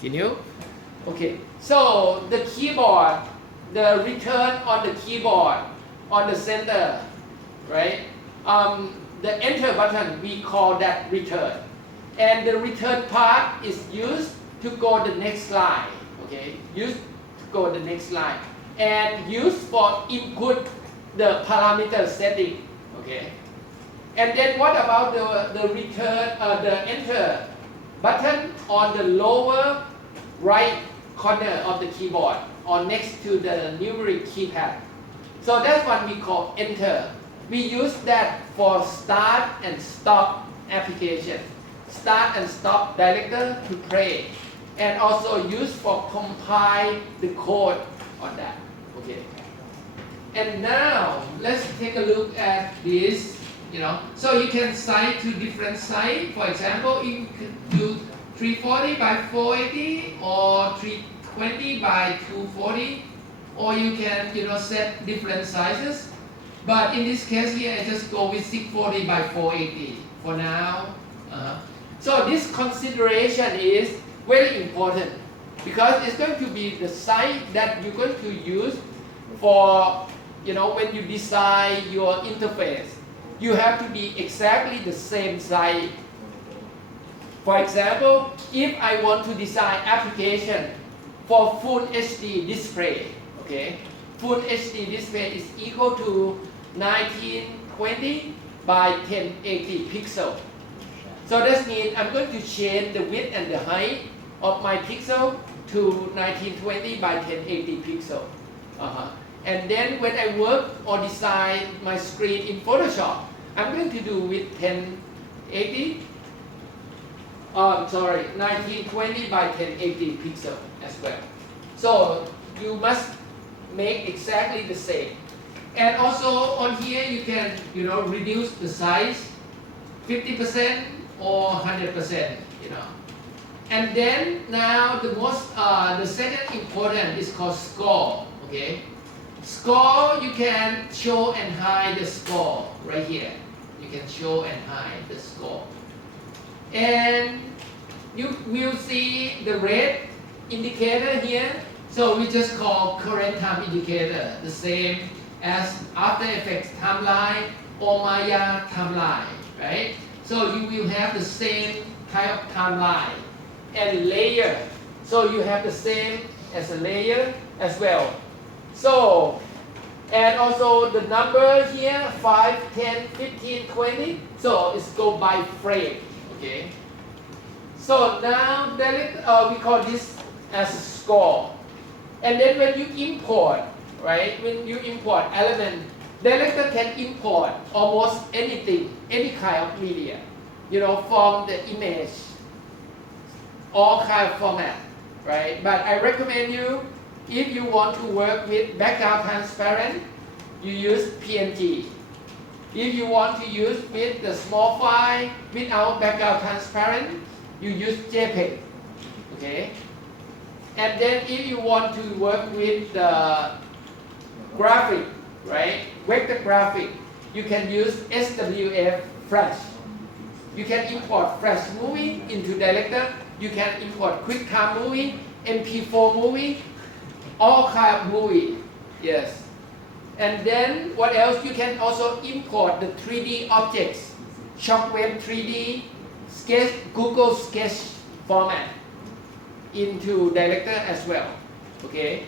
Continue. Okay, so the keyboard, the return on the keyboard on the center, right? The enter button, we call that return. And the return part is used to go the next line, okay? Used to go the next line. And used for input the parameter setting, okay? And then what about the return, the enter button on the lower right corner of the keyboard or next to the numeric keypad? So that's what we call enter. We use that for start and stop application. Start and stop director to play. And also used for compile the code on that. Okay. And now let's take a look at this. So you can cite to different size. For example, you could do 340 by 480 or 320 by 240, or you can set different sizes. But in this case here, I just go with 640 by 480 for now. So this consideration is very important because it's going to be the size that you're going to use for when you design your interface. You have to be exactly the same size. For example, if I want to design application for full HD display, okay, full HD display is equal to 1920 by 1080 pixel. So that means I'm going to change the width and the height of my pixel to 1920 by 1080 pixel. And then when I work or design my screen in Photoshop, I'm going to do with 1920 by 1080 pixel as well. So you must make exactly the same. And also on here you can reduce the size 50% or 100%. And then now the second important is called score. Okay. Score, you can show and hide the score right here. You can show and hide the score. And you will see the red indicator here. So we just call current time indicator, the same as After Effects timeline or Maya timeline, right? So you will have the same type of timeline and layer. So you have the same as a layer as well. So, and also the number here, 5, 10, 15, 20. So it's go by frame, okay? So now we call this as a score. And then when you import, right? When you import element, director can import almost anything, any kind of media, from the image, all kind of format, right? But I recommend you, if you want to work with background transparent, you use PNG. If you want to use with the small file without background transparent, you use JPEG, okay? And then if you want to work with the graphic, right, vector graphic, you can use SWF Flash. You can import Flash movie into director. You can import QuickTime movie, MP4 movie, all kind of movie, yes. And then what else? You can also import the 3D objects, Shockwave 3D, Sketch, Google Sketch format into director as well, okay?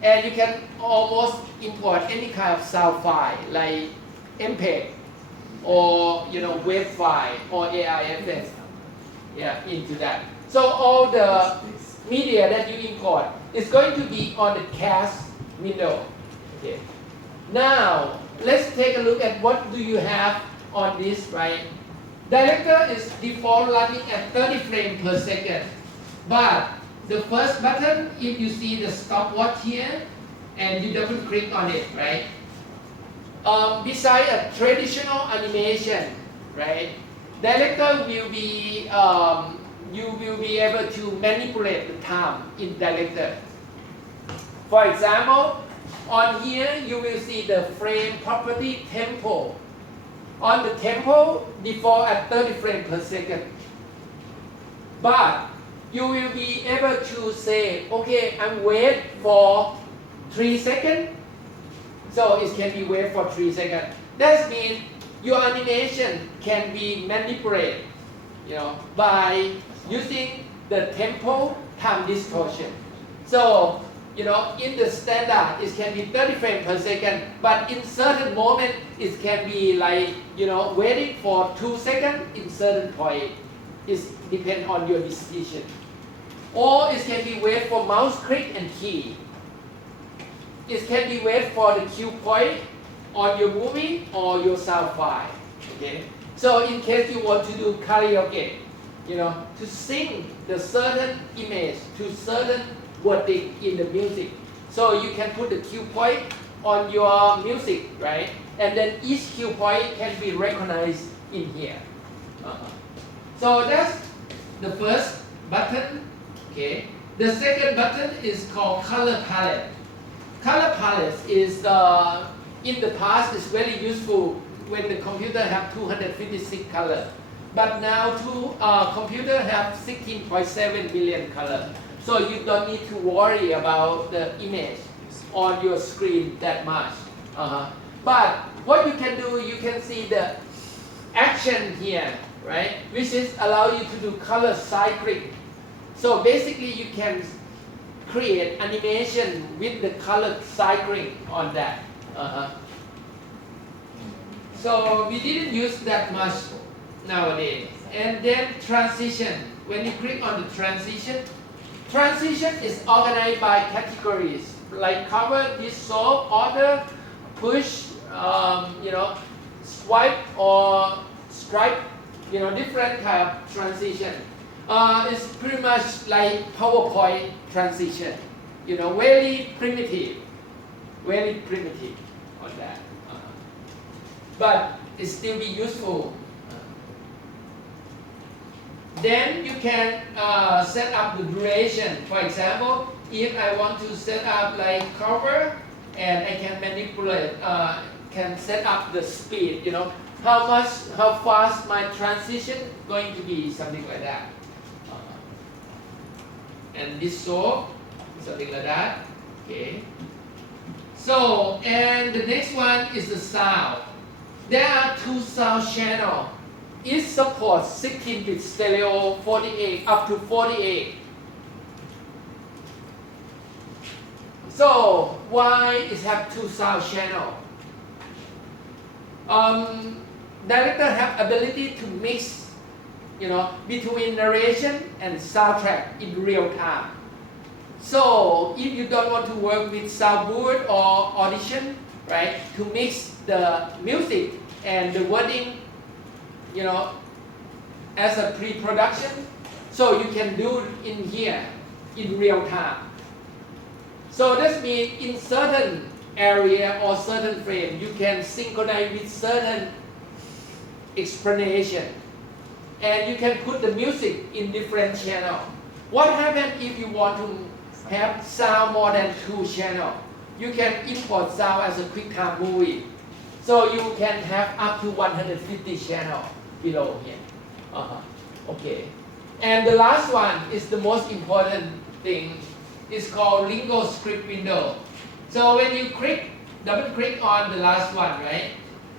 And you can almost import any kind of sound file like MPEG or WAV file or AIFS, yeah, into that. So all the media that you import is going to be on the cast window. Okay. Now let's take a look at what do you have on this, right? Director is default running at 30 frames per second, but the first button, if you see the stopwatch here, and you double click on it, right? Beside a traditional animation, right? Director will be, you will be able to manipulate the time in director. For example, on here you will see the frame property tempo. On the tempo, default at 30 frames per second. But you will be able to say, okay, I'm wait for 3 seconds. So it can be wait for 3 seconds. That means your animation can be manipulated, by using the tempo time distortion. So, in the standard, it can be 30 frames per second, but in certain moment, it can be like, waiting for 2 seconds in certain point. It depends on your decision. Or it can be wait for mouse click and key. It can be wait for the cue point on your movie or your sound file. Okay. So in case you want to do karaoke, to sing the certain image to certain wording in the music. So you can put the cue point on your music, right? And then each cue point can be recognized in here. So that's the first button. Okay. The second button is called color palette. Color palette is in the past is very useful when the computer have 256 colors. But now computer have 16.7 billion colors. So you don't need to worry about the image on your screen that much. But what you can do, you can see the action here, right? Which is allow you to do color cycling. So basically you can create animation with the color cycling on that. So we didn't use that much nowadays. And then transition. When you click on the transition is organized by categories like cover, dissolve, order, push, swipe or stripe, different kind of transition. It's pretty much like PowerPoint transition, very primitive on that. But it still be useful. Then you can set up the duration. For example, if I want to set up like cover, and I can manipulate, can set up the speed, how fast my transition going to be, something like that. And dissolve, something like that. Okay. So, and the next one is the sound. There are 2 sound channels. It supports 16-bit stereo, 48 up to 48. So why it have 2 sound channels? Director have ability to mix, between narration and soundtrack in real time. So if you don't want to work with soundboard or audition, right, to mix the music and the wording, as a pre-production, so you can do it in here in real time. So that means in certain area or certain frame, you can synchronize with certain explanation, and you can put the music in different channel. What happens if you want to have sound more than 2 channels? You can import sound as a QuickTime movie. So you can have up to 150 channels below here. Okay. And the last one is the most important thing. It's called Lingo script window. So when you double click on the last one, right?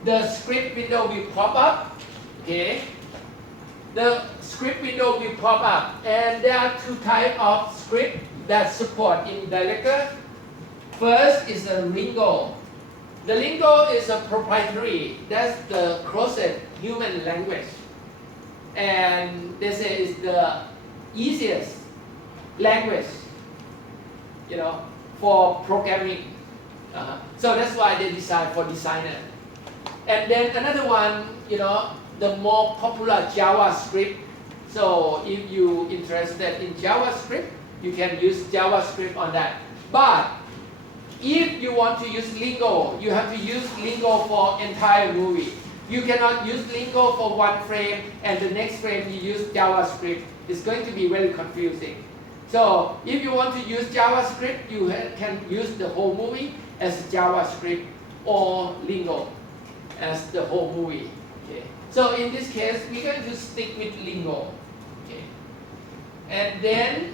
The script window will pop up. Okay. The script window will pop up, and there are 2 types of script that support in Director. First is the Lingo. The Lingo is a proprietary. That's the closest human language, and they say it's the easiest language, for programming. So that's why they design for designer. And then another one, the more popular JavaScript. So if you interested in JavaScript, you can use JavaScript on that. But if you want to use Lingo, you have to use Lingo for entire movie. You cannot use Lingo for 1 frame and the next frame you use JavaScript. It's going to be very confusing. So if you want to use JavaScript, you can use the whole movie as JavaScript or Lingo as the whole movie. Okay. So in this case, we're going to stick with Lingo. Okay. And then